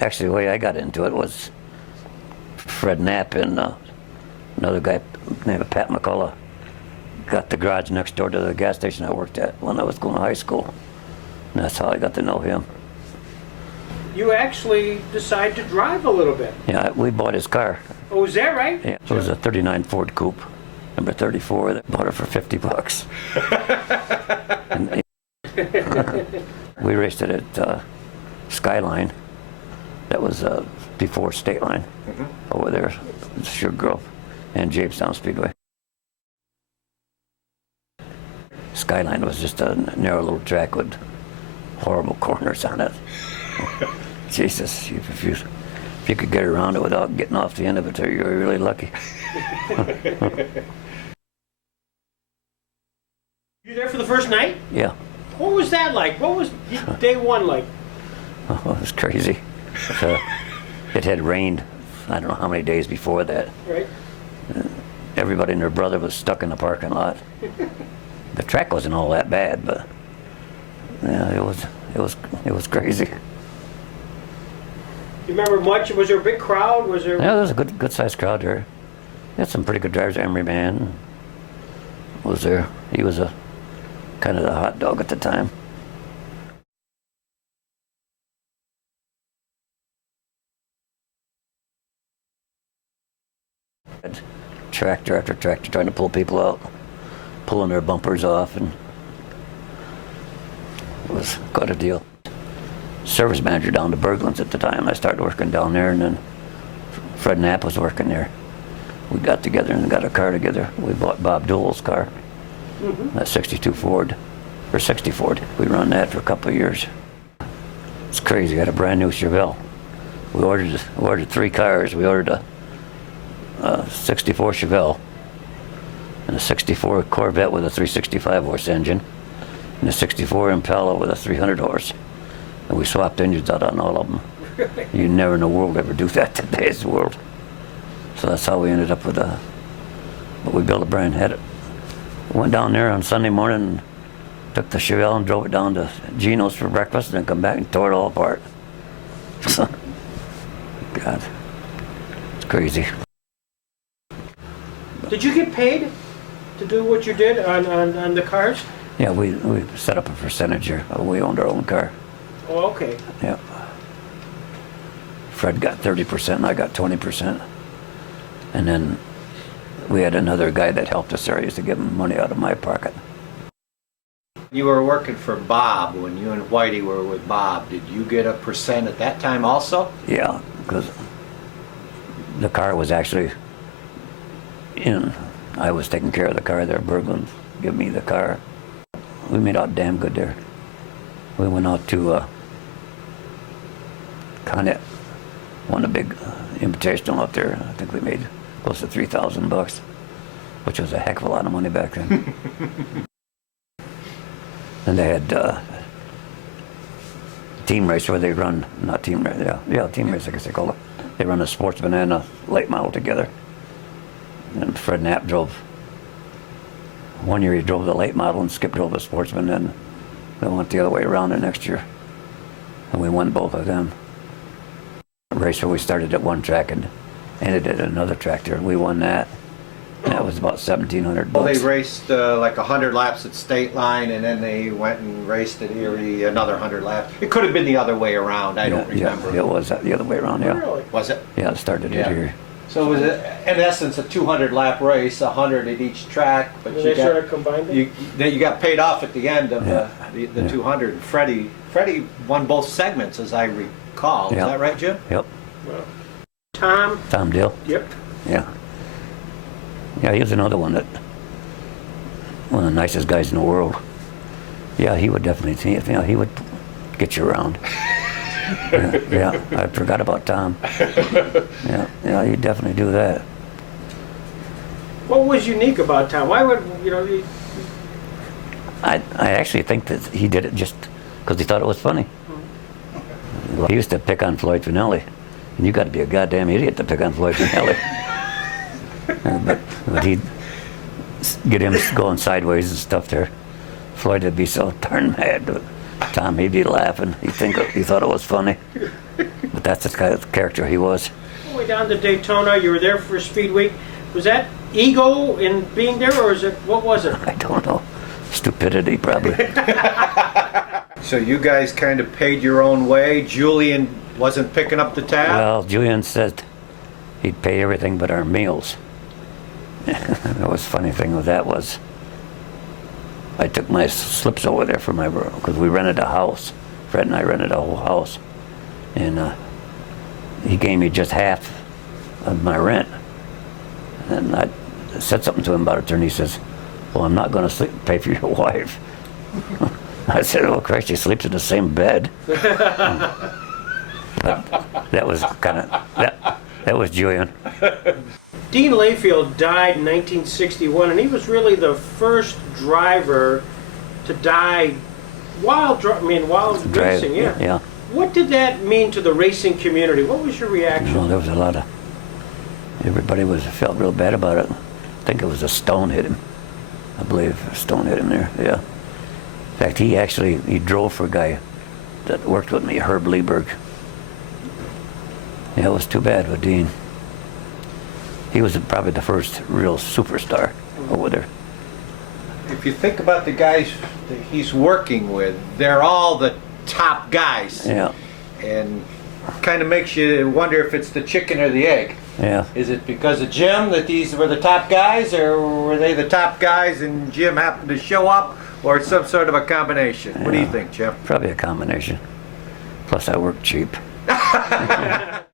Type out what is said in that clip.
Actually, the way I got into it was Fred Knapp and another guy named Pat McCullough got the garage next door to the gas station I worked at when I was going to high school. And that's how I got to know him. You actually decided to drive a little bit. Yeah, we bought his car. Oh, is that right? Yeah, it was a 39 Ford Coupe, number 34. They bought it for $50. And we raced it at Skyline. That was before Stateline over there, Sugar Grove, and Stateline Speedway. Skyline was just a narrow little track with horrible corners on it. Jesus, if you could get around it without getting off the end of it, you were really lucky. You there for the first night? Yeah. What was that like? What was day one like? Oh, it was crazy. It had rained, I don't know how many days before that. Right. Everybody and their brother was stuck in the parking lot. The track wasn't all that bad, but yeah, it was crazy. You remember much? Was there a big crowd? Was there? Yeah, there was a good sized crowd there. We had some pretty good drivers. Emery Man was there. He was a kind of the hot dog at the time. Tractor after tractor trying to pull people out, pulling their bumpers off, and it was quite a deal. Service manager down to Berglund's at the time. I started working down there, and then Fred Knapp was working there. We got together and got a car together. We bought Bob Dole's car, that 62 Ford, or 60 Ford. We run that for a couple of years. It's crazy. I had a brand new Chevelle. We ordered 3 cars. We ordered a 64 Chevelle and a 64 Corvette with a 365 horse engine and a 64 Impala with a 300 horse. And we swapped engines out on all of them. You never in the world ever do that in today's world. So that's how we ended up with but we built a brand head. Went down there on Sunday morning, took the Chevelle and drove it down to Gino's for breakfast, and then come back and tore it all apart. God, it's crazy. Did you get paid to do what you did on the cars? Yeah, we set up a percentage here. We owned our own car. Oh, okay. Yeah. Fred got 30% and I got 20%. And then we had another guy that helped us there. I used to give him money out of my pocket. You were working for Bob when you and Whitey were with Bob. Did you get a percent at that time also? Yeah, because the car was actually I was taking care of the car there. Berglund gave me the car. We made out damn good there. We went out to Connet, won a big invitational up there. I think we made close to $3,000, which was a heck of a lot of money back then. And they had team race where they run, not team race, yeah, team race I guess they call it. They run a Sportsman and a late model together. And Fred Knapp drove. One year he drove the late model and Skip drove the Sportsman, and we went the other way around the next year. And we won both of them. A race where we started at one track and ended at another track there. We won that. And that was about $1,700. Well, they raced like 100 laps at Stateline, and then they went and raced at Erie another 100 laps. It could have been the other way around. I don't remember. Yeah, it was the other way around, yeah. Really? Was it? Yeah, it started at Erie. So it was, in essence, a 200-lap race, 100 at each track. But And they sort of combined it? You got paid off at the end of the 200. Freddie won both segments, as I recall. Yeah. Is that right, Jim? Yep. Wow. Tom Dill. Yep. Yeah. Yeah, he was another one one of the nicest guys in the world. Yeah, he would definitely, he would get you around. Yeah, I forgot about Tom. Yeah, he'd definitely do that. What was unique about Tom? Why would, I actually think that he did it just because he thought it was funny. He used to pick on Floyd Finelli, and you got to be a goddamn idiot to pick on Floyd Finelli. But he'd get him going sideways and stuff there. Floyd would be so darn mad. But Tom, he'd be laughing. He thought it was funny. But That's the kind of character he was. All the way down to Daytona, you were there for Speed Week. Was that ego in being there, or is it, what was it? I don't know. Stupidity, probably. So you guys kind of paid your own way. Julian wasn't picking up the tab? Well, Julian said he'd pay everything but our meals. The was funny thing with that was I took my slips over there for my, because we rented a house. Fred and I rented a whole house. And he gave me just half of my rent. And I said something to him about it, and he says, well, I'm not going to pay for your wife. I said, oh, Christ, she sleeps in the same bed. But that was kind of, that was Julian. Dean Layfield died in 1961, and he was really the first driver to die while racing. Yeah. What did that mean to the racing community? What was your reaction? Well, there was a lot of, everybody felt real bad about it. I think it was a stone hit him. I believe a stone hit him there, yeah. In fact, he drove for a guy that worked with me, Herb Lieberg. Yeah, it was too bad with Dean. He was probably the first real superstar over there. If you think about the guys that he's working with, they're all the top guys. Yeah, And kind of makes you wonder if it's the chicken or the egg. yeah. Is it because of Jim that these were the top guys, or were they the top guys and Jim happened to show up, or some sort of a combination? What do you think, Jim? Probably a combination. Plus, I work cheap.